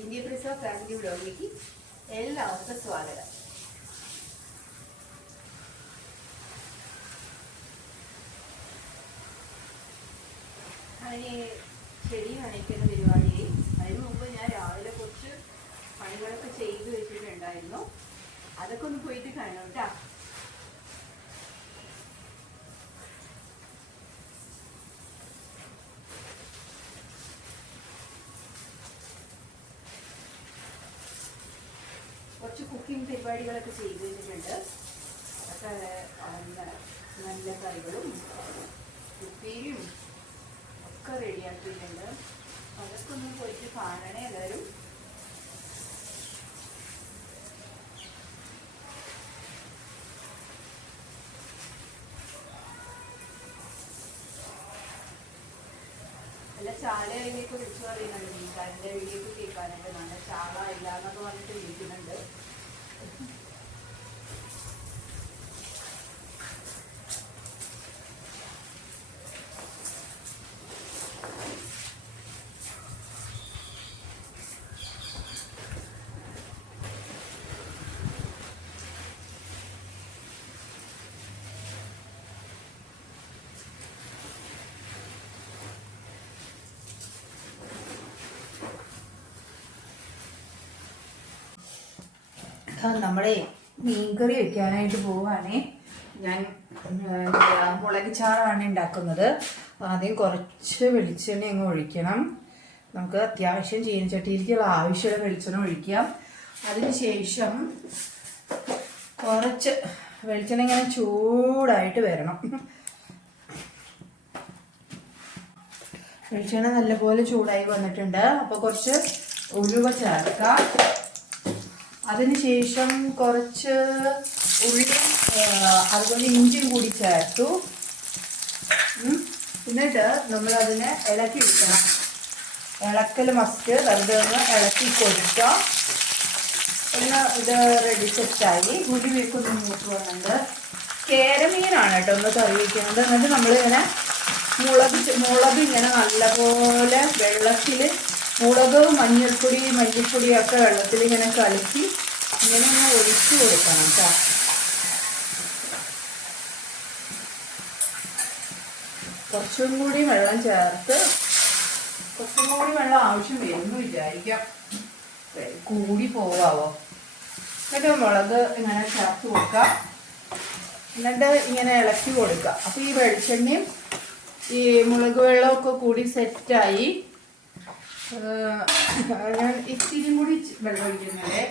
India പ്രിസോ family വ്ലോഗിലേക്ക് എല്ലാവർക്കും സ്വാഗതം. അങ്ങനെ ചെടി നനയ്ക്കുന്ന പരിപാടിയായി. അതിന് മുമ്പ് ഞാൻ രാവിലെ കുറച്ച് പണികളൊക്കെ ചെയ്തു വെച്ചിട്ടുണ്ടായിരുന്നു. അതൊക്കെ ഒന്ന് പോയിട്ട് കാണാം കേട്ടോ. കുറച്ച് കുക്കിംഗ് പരിപാടികളൊക്കെ ചെയ്തു വെച്ചിട്ടുണ്ട്. അതൊക്കെ നല്ല കറികളും ഉപ്പേരിയും ഒക്കെ റെഡിയാക്കിയിട്ടുണ്ട്. അതൊക്കെ ഒന്ന് പോയിട്ട് കാണണേ എല്ലാവരും. അല്ല, ചാലയിലേക്ക് വിളിച്ചു പറയുന്നുണ്ട്. നീക്കാൻ്റെ വീഡിയോക്ക് കേൾക്കാനായിട്ട് നല്ല ചാള ഇല്ല എന്നൊക്കെ പറഞ്ഞിട്ട് വിളിക്കുന്നുണ്ട്. നമ്മുടെ മീൻകറി വെക്കാനായിട്ട് പോവുകയാണേ. ഞാൻ മുളക് ചാറാണ് ഉണ്ടാക്കുന്നത്. ആദ്യം കുറച്ച് വെളിച്ചെണ്ണ അങ്ങ് ഒഴിക്കണം. നമുക്ക് അത്യാവശ്യം ചീനച്ചട്ടിയിലേക്കുള്ള ആവശ്യമുള്ള വെളിച്ചെണ്ണ ഒഴിക്കാം. അതിനുശേഷം കുറച്ച് വെളിച്ചെണ്ണ ഇങ്ങനെ ചൂടായിട്ട് വരണം. വെളിച്ചെണ്ണ നല്ലപോലെ ചൂടായി വന്നിട്ടുണ്ട്. അപ്പോൾ കുറച്ച് ഉലുവ ചേർക്കാം. അതിനുശേഷം കുറച്ച് ഉള്ളി അതുപോലെ ഇഞ്ചിയും കൂടി ചേർത്തു. എന്നിട്ട് നമ്മളതിനെ ഇളക്കി വെക്കണം. ഇളക്കൽ മസ്റ്റ്. വെറുതെ ഒന്ന് ഇളക്കി കൊടുക്കാം. ഒന്ന് ഇത് റെഡി സെറ്റായി. മുടി വെക്കൊന്ന് മൂത്ത് വന്നിട്ടുണ്ട്. കേരമീനാണ് കേട്ടോ ഒന്ന് കറി വയ്ക്കുന്നത്. എന്നിട്ട് നമ്മളിങ്ങനെ മുളക് ഇങ്ങനെ നല്ലപോലെ വെള്ളത്തിൽ മുളക് മഞ്ഞൾപ്പൊടി മല്ലിപ്പൊടിയൊക്കെ വെള്ളത്തിൽ ഇങ്ങനെ കലക്കി ഇങ്ങനെ ഒന്ന് ഒഴിച്ചു കൊടുക്കണം കേട്ടോ. കുറച്ചും കൂടി വെള്ളം ചേർത്ത്, കുറച്ചും കൂടി വെള്ളം ആവശ്യം വരുമെന്ന് വിചാരിക്കാം. കൂടി പോവാവോ. എന്നിട്ട് മുളക് ഇങ്ങനെ ചേർത്ത് കൊടുക്കുക. എന്നിട്ട് ഇങ്ങനെ ഇളക്കി കൊടുക്കുക. അപ്പോൾ ഈ വെളിച്ചെണ്ണയും ഈ മുളക് വെള്ളമൊക്കെ കൂടി സെറ്റായി. ഞാൻ ഇത്തിരി കൂടി വെള്ളം ഒഴിക്കുന്നുണ്ട്.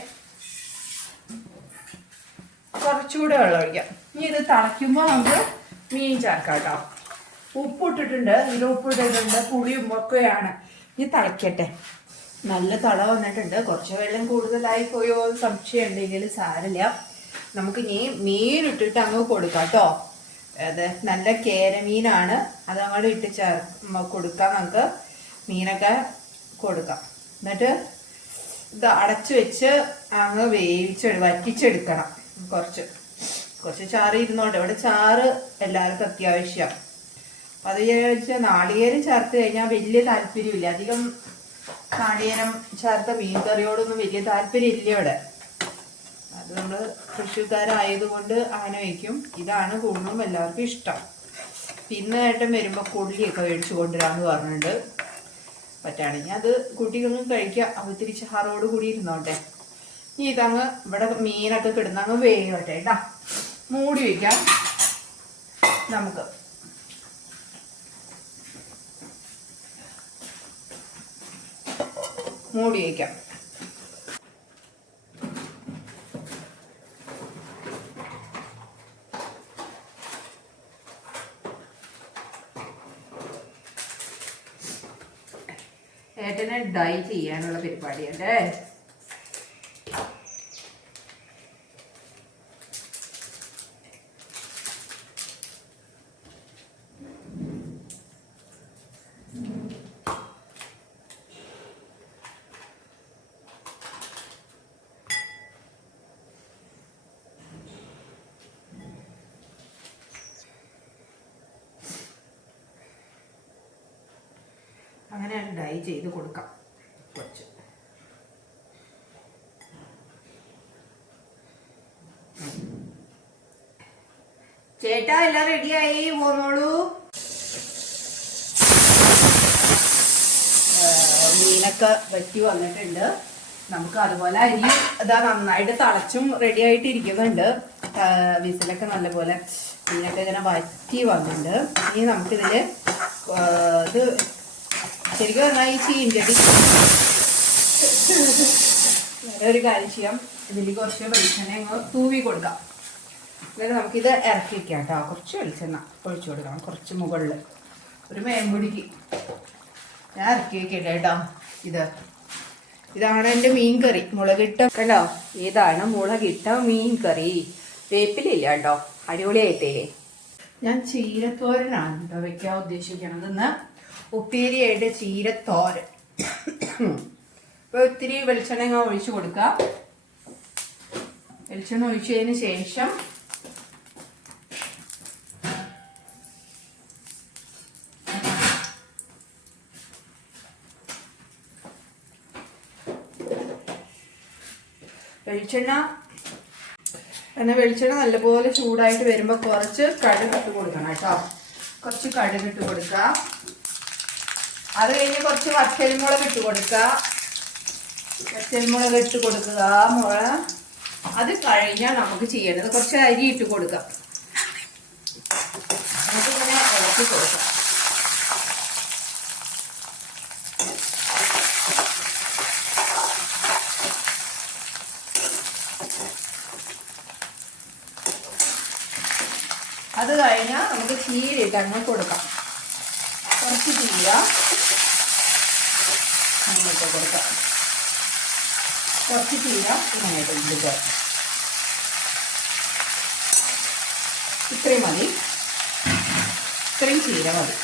കുറച്ചുകൂടെ വെള്ളം ഒഴിക്കാം. ഇനി ഇത് തിളയ്ക്കുമ്പോൾ നമുക്ക് മീൻ ചേർക്കാം കേട്ടോ. ഉപ്പ് ഇട്ടിട്ടുണ്ട്. ഇതിൽ ഉപ്പ് ഇട്ടിട്ടുണ്ട്. പുളിയും ഒക്കെയാണ്. ഇനി തിളയ്ക്കട്ടെ. നല്ല തള വന്നിട്ടുണ്ട്. കുറച്ച് വെള്ളം കൂടുതലായി പോയോ സംശയം ഉണ്ടെങ്കിൽ സാരമില്ല. നമുക്ക് ഇനി മീൻ ഇട്ടിട്ട് അങ്ങ് കൊടുക്കാം കേട്ടോ. അത് നല്ല കേരമീനാണ്. അത് അങ്ങോട്ട് ഇട്ട് കൊടുക്കാം. നമുക്ക് മീനൊക്കെ കൊടുക്കാം. എന്നിട്ട് ഇത് അടച്ചു വെച്ച് അങ്ങ് വറ്റിച്ചെടുക്കണം. കുറച്ച് ചാറ് ഇരുന്നോട്ടെ. ഇവിടെ ചാറ് എല്ലാവർക്കും അത്യാവശ്യമാണ്. അത് വെച്ചാൽ നാളികേരം ചേർത്ത് കഴിഞ്ഞാൽ വലിയ താല്പര്യമില്ല. അധികം നാളികേരം ചേർത്ത മീൻ കറിയോടൊന്നും വലിയ താല്പര്യം ഇല്ല ഇവിടെ. അത് നമ്മൾ കൃഷിക്കാരായതുകൊണ്ട് അങ്ങനെ വയ്ക്കും. ഇതാണ് കൂടുതലും എല്ലാവർക്കും ഇഷ്ടം. പിന്നെ ഏട്ടൻ വരുമ്പോൾ കൊള്ളിയൊക്കെ മേടിച്ചു കൊണ്ടുവരാമെന്ന് പറഞ്ഞിട്ടുണ്ട്. പറ്റുകയാണെങ്കിൽ അത് കുട്ടികൾക്ക് കഴിക്കാം. അപ്പോൾ ഇത്തിരി ചാറോട് കൂടി ഇരുന്നോട്ടെ. ഇനി ഇതങ്ങ് ഇവിടെ മീനൊക്കെ കിടന്നങ്ങ് വേകട്ടെ കേട്ടോ. മൂടി വയ്ക്കാം. നമുക്ക് മൂടി വയ്ക്കാം. ഏട്ടനെ ഡൈ ചെയ്യാനുള്ള പരിപാടിയല്ലേ. അങ്ങനെ ഡൈ ചെയ്ത് കൊടുക്കാം കുറച്ച്. ചേട്ടാ എല്ലാം റെഡിയായി പോന്നോളൂ. മീനൊക്കെ വറ്റി വന്നിട്ടുണ്ട്. നമുക്ക് അതുപോലെ അരി ഇതാ നന്നായിട്ട് തിളച്ചും റെഡി ആയിട്ട് ഇരിക്കുന്നുണ്ട്. വിസിലൊക്കെ നല്ലപോലെ മീനൊക്കെ ഇങ്ങനെ വറ്റി വന്നിട്ടുണ്ട്. ഇനി നമുക്കിതില് ഇത് ശരിക്കും പറഞ്ഞാൽ ഈ ചീഞ്ചട്ടി വേറെ ഒരു കാര്യം ചെയ്യാം. ഇതിൽ കുറച്ച് വെളിച്ചെണ്ണ അങ്ങ് തൂവി കൊടുക്കാം. എന്നിട്ട് നമുക്കിത് ഇറക്കി വെക്കാം കേട്ടോ. കുറച്ച് വെളിച്ചെണ്ണ ഒഴിച്ചു കൊടുക്കണം, കുറച്ച് മുകളിൽ ഒരു മേമ്പൊടിക്ക്. ഞാൻ ഇറക്കി വെക്കട്ടെ കേട്ടോ. ഇതാണ് എൻ്റെ മീൻ കറി, മുളകിട്ട കണ്ടോ. ഇതാണ് മുളകിട്ട മീൻ കറി. വേപ്പിലില്ല കേട്ടോ, അടിപൊളിയായിട്ടേ. ഞാൻ ചീരത്തോരനാണ് കേട്ടോ വെക്കാൻ ഉദ്ദേശിക്കണത് ഇന്ന്. ഉപ്പേരിയായിട്ട് ചീരത്തോരൻ. ഇപ്പോൾ ഒത്തിരി വെളിച്ചെണ്ണ ഒഴിച്ചു കൊടുക്കാം. വെളിച്ചെണ്ണ ഒഴിച്ചതിന് ശേഷം വെളിച്ചെണ്ണ നല്ലപോലെ ചൂടായിട്ട് വരുമ്പോൾ കുറച്ച് കടുകിട്ട് കൊടുക്കണം കേട്ടോ. കുറച്ച് കടുകിട്ട് കൊടുക്കുക. അത് കഴിഞ്ഞ് കുറച്ച് വറ്റൽമുളക് ഇട്ട് കൊടുക്കുക. വറ്റൽമുളക് ഇട്ട് കൊടുക്കുക. അത് കഴിഞ്ഞാൽ നമുക്ക് ചെയ്യേണ്ടത് കുറച്ച് അരി ഇട്ട് കൊടുക്കാം. നമുക്കിങ്ങനെ ഇളക്കി കൊടുക്കാം. അത് കഴിഞ്ഞാൽ നമുക്ക് ചീര ഇട്ട് അങ്ങ് കൊടുക്കാം. കുറച്ച് ചീര അങ്ങോട്ട് കൊടുക്കാം. കുറച്ച് ചീര ഇങ്ങോട്ട് ഇടുക. ഇത്രയും മതി, ഇത്രയും ചീര മതി.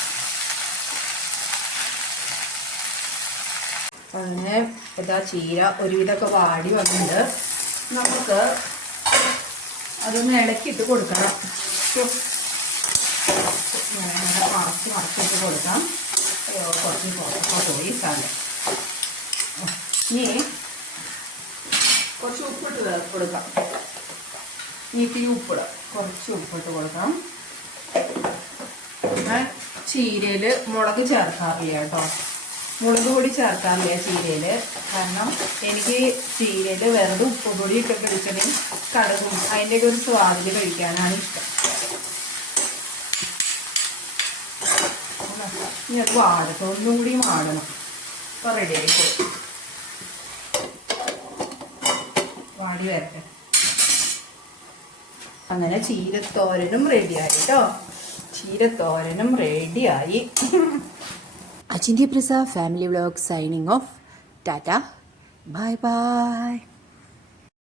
അങ്ങനെ ഇതാ ചീര ഒരുവിധമൊക്കെ വാടി വന്നിട്ടുണ്ട്. നമുക്ക് അതൊന്ന് ഇളക്കിയിട്ട് കൊടുക്കണം. മറച്ചിട്ട് കൊടുക്കാം. കുറച്ച് പോയി സ്ഥലം. ഇനി കുറച്ച് ഉപ്പിട്ട് കൊടുക്കാം. ഇത്തിരി ഉപ്പിടാം. കുറച്ച് ഉപ്പിട്ട് കൊടുക്കാം. ചീരയിൽ മുളക് ചേർക്കാറില്ല കേട്ടോ. മുളക് പൊടി ചേർക്കാറില്ല ചീരയിൽ. കാരണം എനിക്ക് ചീരയിൽ വെറുതെ ഉപ്പ് പൊടി ഇട്ട് കഴിച്ചതും കടുകും അതിൻ്റെയൊക്കെ ഒരു സ്വാദിൽ കഴിക്കാനാണ് ഇഷ്ടം. ഇനി അത് വാടട്ടെ, ഒന്നും കൂടി വാടണം. അപ്പോൾ റെഡി ആയിക്കോ. വാടി വരട്ടെ. അങ്ങനെ ചീരത്തോരനും റെഡിയായി കേട്ടോ. ചീരത്തോരനും റെഡിയായി. Achintya Prasa family vlog signing off. Tata, bye by.